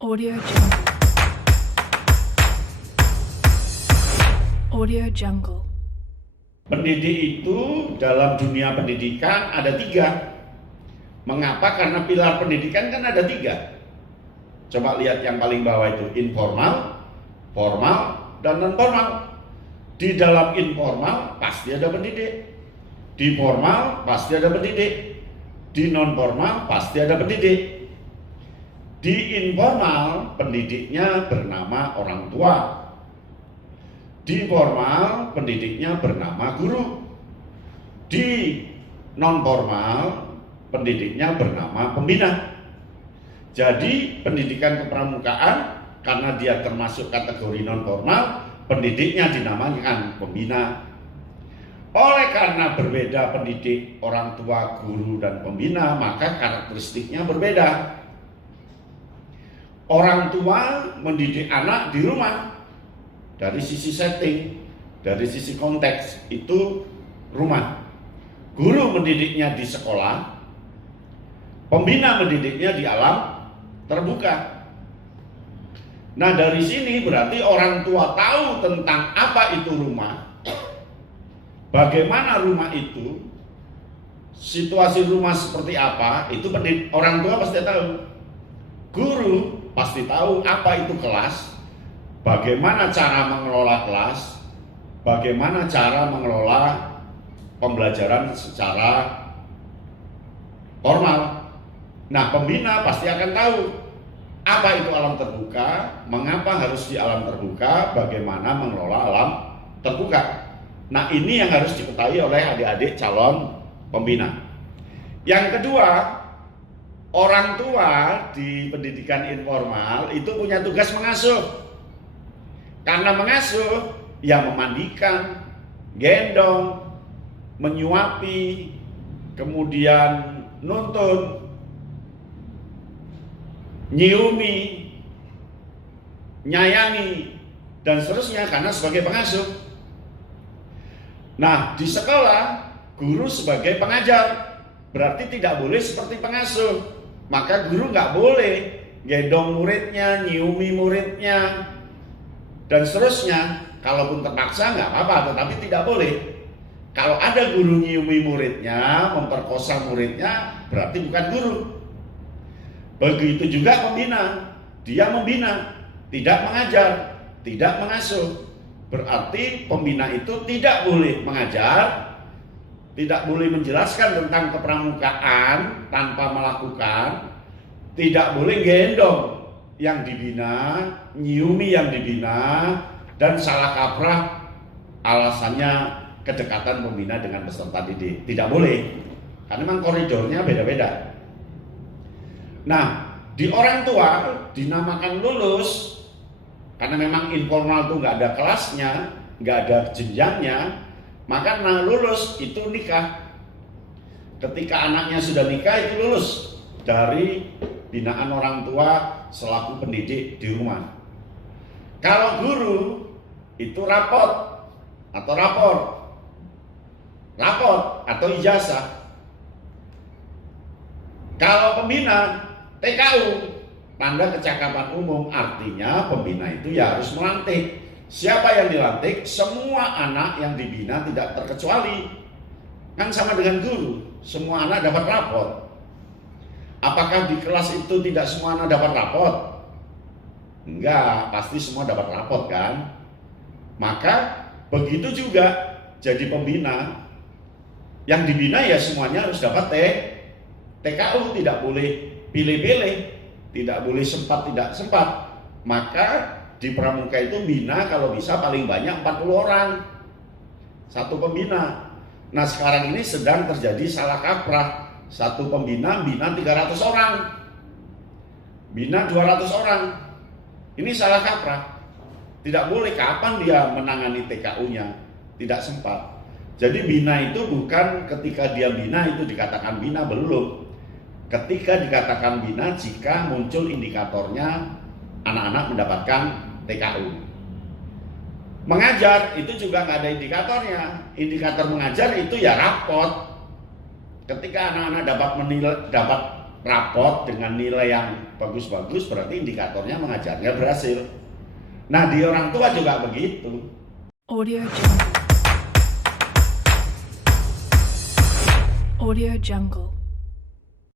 Audio Jungle. Audio Jungle. Pendidik itu dalam dunia pendidikan ada 3. Mengapa? Karena pilar pendidikan kan ada 3. Coba lihat yang paling bawah itu, informal, formal, dan non formal. Di dalam informal pasti ada pendidik, di formal pasti ada pendidik, di non formal pasti ada pendidik. Di informal pendidiknya bernama orang tua, di formal pendidiknya bernama guru, di non formal pendidiknya bernama pembina. Jadi pendidikan kepramukaan karena dia termasuk kategori non formal, pendidiknya dinamakan pembina. Oleh karena berbeda pendidik orang tua, guru, dan pembina, maka karakteristiknya berbeda. Orang tua mendidik anak di rumah, dari sisi setting, dari sisi konteks itu rumah. Guru mendidiknya di sekolah, pembina mendidiknya di alam terbuka. Nah, dari sini berarti orang tua tahu tentang apa itu rumah, bagaimana rumah itu, situasi rumah seperti apa, itu orang tua pasti tahu. Guru pasti tahu apa itu kelas, bagaimana cara mengelola kelas, bagaimana cara mengelola pembelajaran secara formal. Nah, pembina pasti akan tahu apa itu alam terbuka, mengapa harus di alam terbuka, bagaimana mengelola alam terbuka. Nah, ini yang harus diketahui oleh adik-adik calon pembina. Yang kedua, orang tua di pendidikan informal itu punya tugas mengasuh. Karena mengasuh, ya memandikan, gendong, menyuapi, kemudian nuntun, nyiumi, nyayangi, dan seterusnya karena sebagai pengasuh. Nah, di sekolah, guru sebagai pengajar, berarti tidak boleh seperti pengasuh. Maka guru nggak boleh gendong muridnya, nyiumi muridnya, dan seterusnya. Kalaupun terpaksa nggak apa-apa, tetapi tidak boleh. Kalau ada guru nyiumi muridnya, memperkosa muridnya, berarti bukan guru. Begitu juga pembina, dia membina, tidak mengajar, tidak mengasuh. Berarti pembina itu tidak boleh mengajar, tidak boleh menjelaskan tentang kepramukaan tanpa melakukan, tidak boleh gendong yang dibina, nyiumi yang dibina, dan salah kaprah alasannya kedekatan pembina dengan peserta didik. Tidak boleh, karena memang koridornya beda-beda. Nah, di orang tua dinamakan lulus, karena memang informal itu nggak ada kelasnya, nggak ada jenjangnya. Maka lulus itu nikah. Ketika anaknya sudah nikah itu lulus dari binaan orang tua selaku pendidik di rumah. Kalau guru itu rapot atau ijazah. Kalau pembina TKU, tanda kecakapan umum, artinya pembina itu ya harus melantik. Siapa yang dilantik? Semua anak yang dibina tidak terkecuali. Kan sama dengan guru, semua anak dapat rapot. Apakah di kelas itu tidak semua anak dapat rapot? Enggak, pasti semua dapat rapot kan? Maka begitu juga jadi pembina. Yang dibina ya semuanya harus dapat TKU, tidak boleh pilih-pilih, tidak boleh sempat tidak sempat. Maka di pramuka itu bina kalau bisa paling banyak 40 orang satu pembina. Nah, sekarang ini sedang terjadi salah kaprah. Satu pembina bina 300 orang, bina 200 orang. Ini salah kaprah. Tidak boleh. Kapan dia menangani TKU-nya? Tidak sempat. Jadi bina itu bukan ketika dia bina itu dikatakan bina, belum. Ketika dikatakan bina jika muncul indikatornya anak-anak mendapatkan TKU. Mengajar itu juga nggak ada indikatornya. Indikator mengajar itu ya rapot. Ketika anak-anak dapat raport dengan nilai yang bagus-bagus, berarti indikatornya mengajarnya berhasil. Nah, di orang tua juga begitu. Audio Jungle. Audio Jungle.